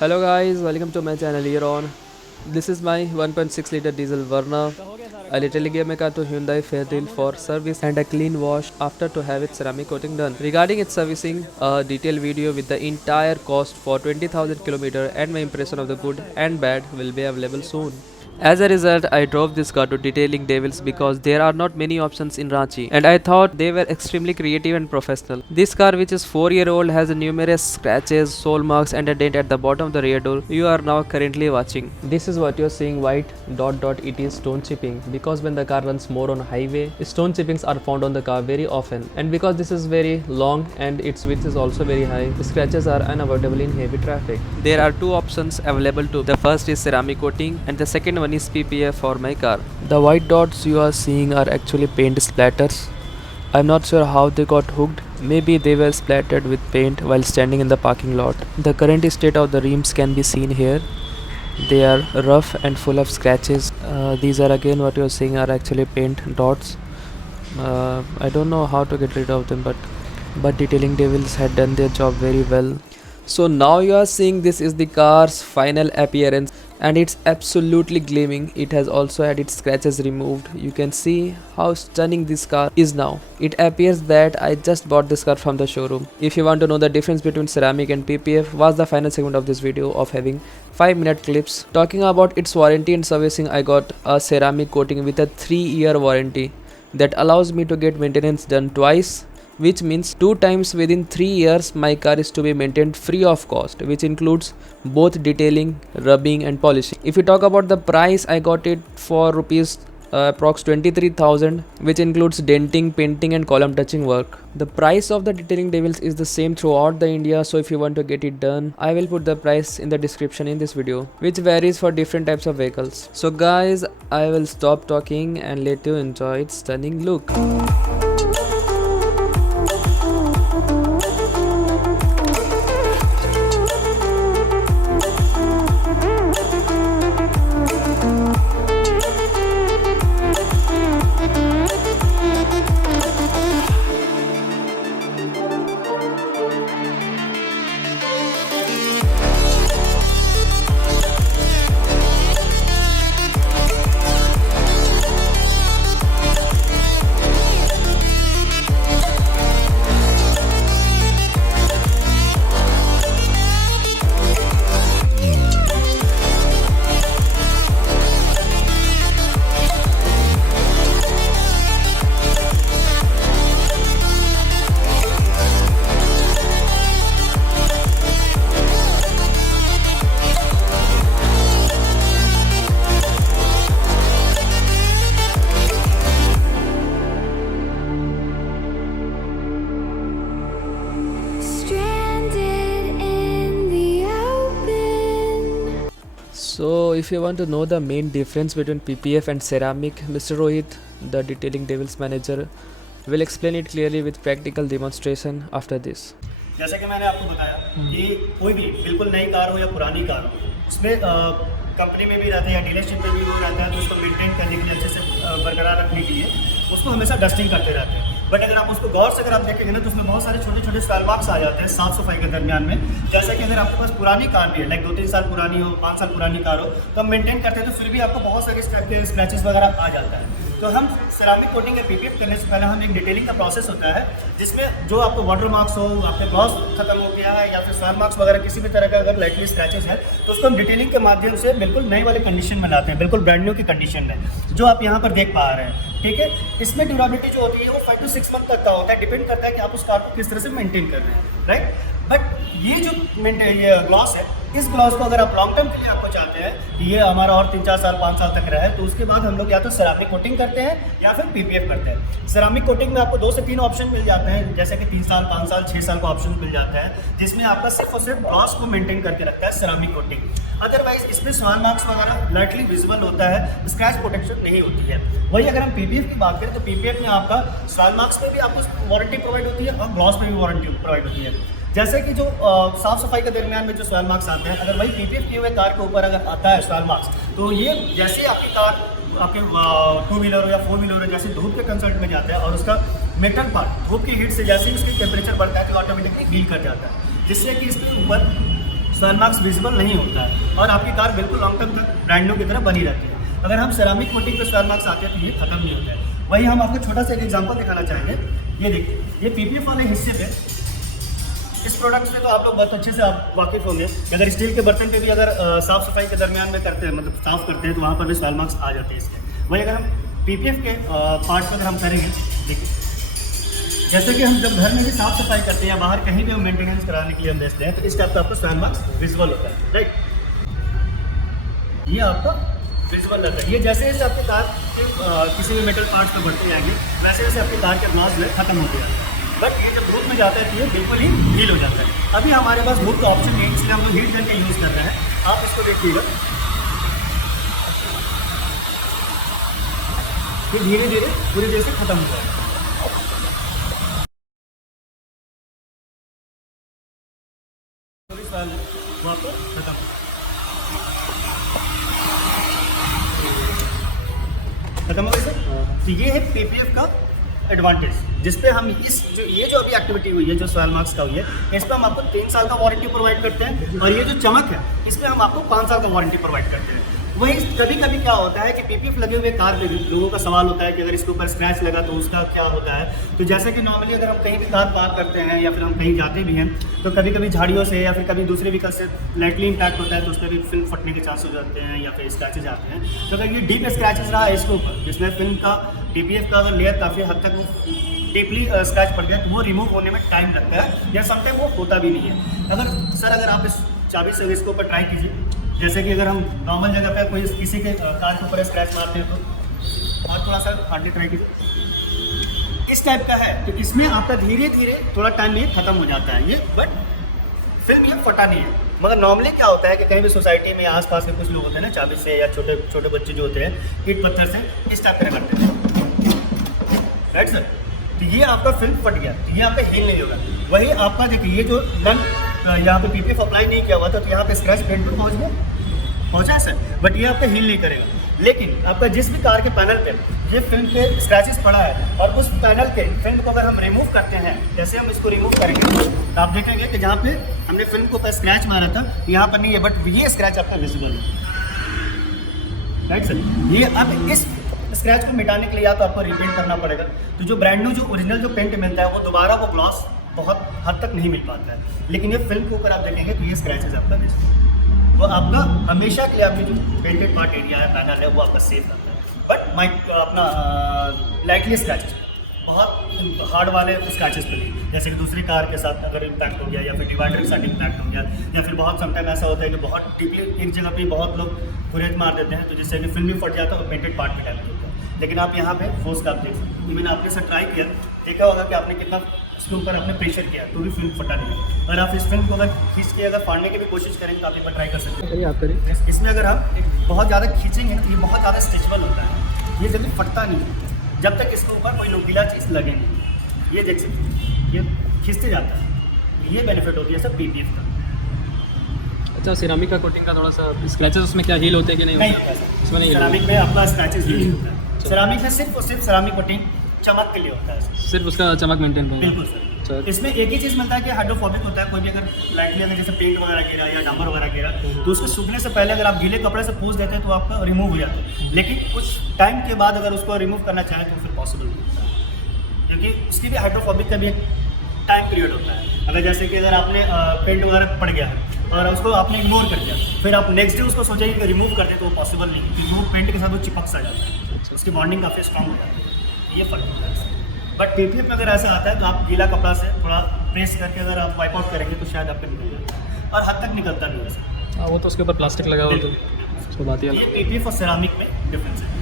Hello guys, welcome to my channel here on. This is my 1.6 liter diesel Verna. I literally gave my car to Hyundai Fairdeal for service and a clean wash after to have its ceramic coating done. Regarding its servicing, a detailed video with the entire cost for 20,000 km and my impression of the good and bad will be available soon. As a result, I drove this car to Detailing Devils because there are not many options in Ranchi and I thought they were extremely creative and professional. This car, which is 4-year-old, has numerous scratches, sole marks and a dent at the bottom of the rear door you are now currently watching. This is what you are seeing, white dot dot. It is stone chipping because when the car runs more on highway, stone chippings are found on the car very often, and because this is very long and its width is also very high, scratches are unavoidable in heavy traffic. There are two options available too. The first is ceramic coating and the second one is PPF for my car. The white dots you are seeing are actually paint splatters. I'm not sure how they got hooked. Maybe they were splattered with paint while standing in the parking lot. The current state of the rims can be seen here. They are rough and full of scratches. These are again what you are seeing are actually paint dots. I don't know how to get rid of them, but Detailing Devils had done their job very well. So now you are seeing this is the car's final appearance and it's absolutely gleaming. It has also had its scratches removed. You can see how stunning this car is now. It appears that I just bought this car from the showroom. If you want to know the difference between ceramic and PPF, watch the final segment of this video of having 5-minute clips. Talking about its warranty and servicing, I got a ceramic coating with a 3-year warranty that allows me to get maintenance done twice, which means 2 times within 3 years my car is to be maintained free of cost, which includes both detailing, rubbing and polishing. If you talk about the price, I got it for rupees approx 23,000, which includes denting, painting and column touching work. The price of the Detailing Devils is the same throughout the India, so if you want to get it done, I will put the price in the description in this video, which varies for different types of vehicles. So guys, I will stop talking and let you enjoy its stunning look. So if you want to know the main difference between PPF and ceramic, Mr. Rohit, the Detailing Devils manager, will explain it clearly with practical demonstration after this. जैसे कि मैंने आपको बताया कि कोई भी बिल्कुल नई कार हो या पुरानी कार हो, उसमें कंपनी में भी रहता है या डीलरशिप में भी वो रहता है, तो उसको मेंटेन करने के लिए अच्छे से बरकरार रखने के लिए उसको हमेशा डस्टिंग करते रहते हैं। बट अगर आप उसको गौर से अगर आप देखेंगे ना, तो उसमें बहुत सारे छोटे छोटे स्पेल मार्क्स आ जाते हैं साफ सफाई के दरमियान में। जैसे कि अगर आपके पास पुरानी कार भी है, लाइक 2-3 साल पुरानी हो, 5 साल पुरानी कार हो, तो हम मेंटेन करते हैं तो फिर भी आपको बहुत सारे स्क्रैचेस वगैरह आ जाता है। तो हम सेरामिक कोटिंग या पीपीएफ करने से पहले हम एक डिटेलिंग का प्रोसेस होता है, जिसमें जो आपको वाटर मार्क्स हो, आपके ग्लॉस खत्म हो गया है या फिर स्वेल मार्क्स वगैरह किसी भी तरह का अगर लाइटली स्क्रैचेस है, तो उसको हम डिटेलिंग के माध्यम से बिल्कुल नई वाली कंडीशन में लाते हैं, बिल्कुल ब्रांड न्यू की कंडीशन में, जो आप यहाँ पर देख पा रहे हैं। ठीक है, इसमें ड्यूरेबिलिटी जो होती है वो 5 to 6 मंथ तक का होता है, डिपेंड करता है कि आप उस कार को किस तरह से मेंटेन कर रहे हैं, राइट। बट ये जो ये ग्लॉस है, इस ग्लॉस को अगर आप लॉन्ग टर्म के लिए आपको चाहते हैं कि ये हमारा और 3-4 साल 5 साल तक रहे, तो उसके बाद हम लोग या तो सेरामिक कोटिंग करते हैं या फिर पीपीएफ करते हैं। सेरामिक कोटिंग में आपको 2 से 3 ऑप्शन मिल जाते हैं, जैसे कि 3 साल, 5 साल, 6 साल का ऑप्शन मिल जाता है, जिसमें आपका सिर्फ और सिर्फ ग्लॉस को मेंटेन करके रखता है सेरामिक कोटिंग। अदरवाइज इसमें स्वेल मार्क्स वगैरह लाइटली विजिबल होता है, स्क्रैच प्रोटेक्शन नहीं होती है। वही अगर हम पीपीएफ की बात करें तो पीपीएफ में आपका स्वेल मार्क्स में भी आपको वारंटी प्रोवाइड होती है और ग्लॉस में भी वारंटी प्रोवाइड होती है। जैसे कि जो साफ सफाई के दरमियान में जो स्वेल मार्क्स आते हैं, अगर वही पीपीएफ किए हुए कार के ऊपर अगर आता है स्वेल मार्क्स, तो ये जैसे आपकी कार आपके 2 व्हीलर हो या 4 व्हीलर हो, जैसे धूप के कंसल्ट में जाता है और उसका मेटल पार्ट धूप की हीट से जैसे ही उसकी टेम्परेचर बढ़ता है तो ऑटोमेटिकली हील कर जाता है, जिससे कि इसके ऊपर सॉइल मार्क्स विजिबल नहीं होता है और आपकी कार बिल्कुल लॉन्ग टर्म तक ब्रांड न्यू की तरह बनी रहती है। अगर हम सेरामिक कोटिंग पे सॉइल मार्क्स आते हैं तो ये खत्म नहीं होता है। वही हम आपको छोटा सा एक एग्जांपल दिखाना चाहेंगे। ये देखिए, ये पीपीएफ वाले हिस्से पे, इस प्रोडक्ट से तो आप लोग बहुत अच्छे से आप वाकिफ होंगे। अगर स्टील के बर्तन पे भी अगर साफ सफाई के दरमियान में करते हैं, मतलब साफ करते हैं, तो वहाँ पर भी सॉइल मार्क्स आ जाते हैं इसके। वही अगर हम पीपीएफ के पार्ट पर अगर हम करेंगे, देखिए जैसे कि हम जब घर में भी साफ सफाई करते हैं या बाहर कहीं भी हम मेंटेनेंस कराने के लिए हम भेजते हैं, तो इस टाइप का आपको सॉइल मार्क्स विजिबल होता है, राइट। ये आपका विजिबल रहता है। ये जैसे जैसे आपके कार के किसी भी मेटल पार्ट्स पर बढ़ते जाएंगे, वैसे वैसे आपके कार के ग्लास जो खत्म होते जाते हैं। बट ये जब धूप में जाता है तो ये बिल्कुल ही हील हो जाता है। अभी हमारे पास धूप का ऑप्शन नहीं है, इसलिए हम लोग हीट गन का यूज़ कर रहे हैं। आप इसको देखिएगा, ये धीरे धीरे पूरी देर से खत्म हो जाएगा। वहाँ पर खत्म हो गई सर। तो ये है पीपीएफ का एडवांटेज, जिसपे हम ये जो अभी एक्टिविटी हुई है, जो सॉइल मार्क्स का हुई है, इस पर हम आपको 3 साल का वारंटी प्रोवाइड करते हैं। और ये जो चमक है, इस पर हम आपको 5 साल का वारंटी प्रोवाइड करते हैं। वही कभी कभी क्या होता है कि पीपीएफ लगे हुए कार पे लोगों का सवाल होता है कि अगर इसके ऊपर स्क्रैच लगा तो उसका क्या होता है। तो जैसे कि नॉर्मली अगर हम कहीं भी कार पार्क करते हैं या फिर हम कहीं जाते भी हैं, तो कभी कभी झाड़ियों से या फिर कभी दूसरे व्हीकल से लाइटली इम्पैक्ट होता है, तो उस पर भी फिल्म फटने के चांस हो जाते हैं या फिर स्क्रैचेज आते हैं। तो अगर ये डीप स्क्रैचेज रहा है इसके ऊपर, जिसमें फिल्म का पीपीएफ का अगर लेयर काफ़ी हद तक वो डीपली स्क्रैच पड़ गया, तो वो रिमूव होने में टाइम लगता है या समटाइम वो होता भी नहीं है। अगर आप इस चाबी से इसके ऊपर ट्राई कीजिए, जैसे कि अगर हम नॉर्मल जगह पे कोई किसी के कार के ऊपर स्क्रैच मारते हैं, तो आप थोड़ा सा हार्डली ट्राई कीजिए, इस टाइप का है। तो इसमें आपका धीरे धीरे थोड़ा टाइम में खत्म हो जाता है ये, बट फिल्म ये फटा नहीं है। मगर नॉर्मली क्या होता है कि कहीं भी सोसाइटी में आसपास के कुछ लोग होते हैं ना, चाबी से या छोटे छोटे बच्चे जो होते हैं ईंट पत्थर से इस टाइप का करते हैं, राइट सर। तो ये आपका फिल्म फट गया, तो ये आपका हील नहीं होगा। वही आपका देखिए, ये जो नन यहाँ पे पीपीएफ अप्लाई नहीं किया हुआ था, तो यहाँ पे स्क्रैच पेंट पर पहुँचा है सर, बट ये आपका हील नहीं करेगा। लेकिन आपका जिस भी कार के पैनल पे ये फिल्म पे स्क्रैचेस पड़ा है, और उस पैनल के फिल्म को अगर हम रिमूव करते हैं, जैसे हम इसको रिमूव करेंगे तो आप देखेंगे कि जहाँ पे हमने फिल्म को ऊपर स्क्रैच मारा था, यहाँ पर नहीं है, बट ये स्क्रैच आपका विजिबल है, राइट सर। ये अब इस स्क्रैच को मिटाने के लिए या तो आपको रिपेंट करना पड़ेगा। तो जो ब्रांड न्यू जो ओरिजिनल जो पेंट मिलता है, वो दोबारा वो ग्लॉस बहुत हद तक नहीं मिल पाता है। लेकिन ये फिल्म के ऊपर आप देखेंगे तो ये स्क्रैचेज आपका वो आपका हमेशा के लिए आपकी जो पेंटेड पार्ट एरिया है, पैनल है, वो आपका सेफ रहता है। बट अपना लाइटली स्क्रैचेज, बहुत हार्ड वाले स्क्रैचेस पे नहीं, जैसे कि दूसरी कार के साथ अगर इम्पैक्ट हो गया या फिर डिवाइडर के साथ इम्पैक्ट हो गया, या फिर बहुत समटाइम ऐसा होता है कि बहुत डीपली एक जगह पे बहुत लोग गुरेज मार देते हैं, तो जिससे कि फिल्म भी फट जाता है और पेंटेड पार्ट भी डैमेज होता है। लेकिन आप यहाँ पे फोर्स का आप देख सकते हैं। मैंने आपके साथ ट्राई किया, देखा होगा कि आपने कितना इसके ऊपर आपने प्रेशर किया, तो भी फिल्म फटा नहीं। अगर आप इस फिल्म को अगर खींच के अगर फाड़ने की भी कोशिश करें तो आप एक बार ट्राई कर सकते हैं। आप करिए। इसमें अगर हम बहुत ज़्यादा खींचेंगे तो ये बहुत ज़्यादा स्ट्रेचेबल होता है, ये जल्दी फटता नहीं है जब तक इसके ऊपर कोई नुकीला चीज़ लगे नहीं। ये देख सकते हैं, ये खींचते जाता है, ये बेनिफिट होती है सर पीपीएफ का। अच्छा, सिरामिक का कोटिंग का थोड़ा सा स्क्रैचेस उसमें क्या हील होते हैं कि नहीं होता है? इसमें नहीं, सिरामिक में आपका स्क्रैचेस हील होता है। सिरामिक में सिर्फ और सिर्फ सिरामिक कोटिंग चमक के लिए होता है, सिर्फ उसका चमक मेंटेन करना। बिल्कुल सर। इसमें एक ही चीज़ मिलता है कि हाइड्रोफोबिक होता है। कोई भी अगर लाइटली अगर जैसे पेंट वगैरह गिरा या डामर वगैरह गिरा, तो उसके सूखने से पहले अगर आप गीले कपड़े से पोंछ देते हैं तो आपका रिमूव हो जाता है। लेकिन कुछ टाइम के बाद अगर उसको रिमूव करना चाहें तो फिर पॉसिबल नहीं होता है, क्योंकि उसकी भी हाइड्रोफोबिक का भी एक टाइम पीरियड होता है। अगर जैसे कि अगर आपने पेंट वगैरह पड़ गया है और उसको आपने इग्नोर कर दिया, फिर आप नेक्स्ट डे उसको सोचेंगे कि रिमूव कर दे, तो वो पॉसिबल नहीं, क्योंकि वो पेंट के साथ वो चिपक सा जाता है, उसकी बॉन्डिंग काफ़ी स्ट्रॉन्ग हो जाती है। ये फर्क होता है। बट पीपीएफ में अगर ऐसा आता है तो आप गीला कपड़ा से थोड़ा प्रेस करके अगर आप वाइप आउट करेंगे तो शायद आपका निकल जाता है, और हद तक निकलता नहीं है सर। हाँ, वो तो उसके ऊपर प्लास्टिक लगा हुआ, तो उसको बात ही अलग। ये पीपीएफ और सिरामिक में डिफरेंस है।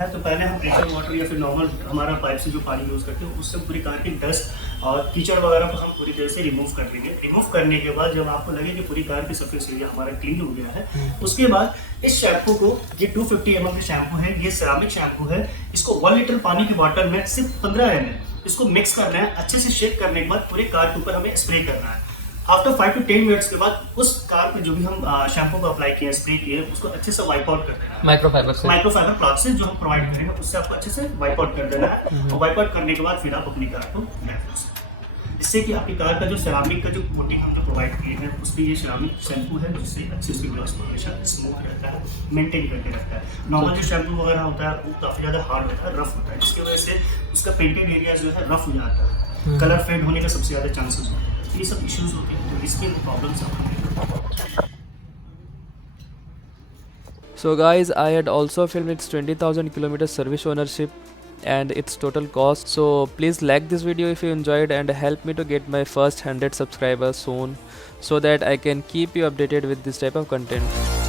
तो पहले हम प्रेशर वाटर या फिर नॉर्मल हमारा पाइप से जो पानी यूज़ करते हैं, उससे पूरी कार की डस्ट और कीचड़ वगैरह को हम पूरी तरह से रिमूव कर देंगे। रिमूव करने के बाद जब आपको लगे कि पूरी कार की सरफेस एरिया हमारा क्लीन हो गया है, उसके बाद इस शैम्पू को, ये 250 ml का शैम्पू है, ये सिरामिक शैम्पू है, इसको 1 लीटर पानी के बॉटल में सिर्फ 15 ml इसको मिक्स करना है। अच्छे से शेक करने के बाद पूरे कार के ऊपर हमें स्प्रे करना है। आफ्टर 5 to 10 मिनट्स के बाद उस कार पे जो भी हम शैम्पू को अप्लाई किए, स्प्रे किए, उसको अच्छे से वाइप आउट कर देना है। माइक्रोफाइबर क्लॉथ से जो हम प्रोवाइड करेंगे, उससे आपको अच्छे से वाइप आउट कर देना है। और वाइप आउट करने के बाद फिर आप अपनी कार को धो सकते हैं। जिससे कि आपकी कार का जो सेरामिक का जो कोटिंग हमने प्रोवाइड किए हैं उसमें ये सेरामिक शैम्पू है जिससे अच्छे से ग्लॉस हमेशा स्मूथ रहता है, मेंटेन करके रखता है। नॉर्मल जो शैम्पू वगैरह होता है वो काफ़ी ज़्यादा हार्ड होता है, रफ होता है, जिसकी वजह से उसका पेंटेड एरिया जो है रफ हो जाता है, कलर फेड होने का सबसे ज़्यादा चांसेस होते हैं। तो ये सब इश्यूज़ होते हैं, तो इसके प्रॉब्लम्स हैं। So guys, I had also filmed its 20,000 kilometers service ownership and its total cost. So please like this video if you enjoyed and help me to get my first 100 subscribers soon so that I can keep you updated with this type of content.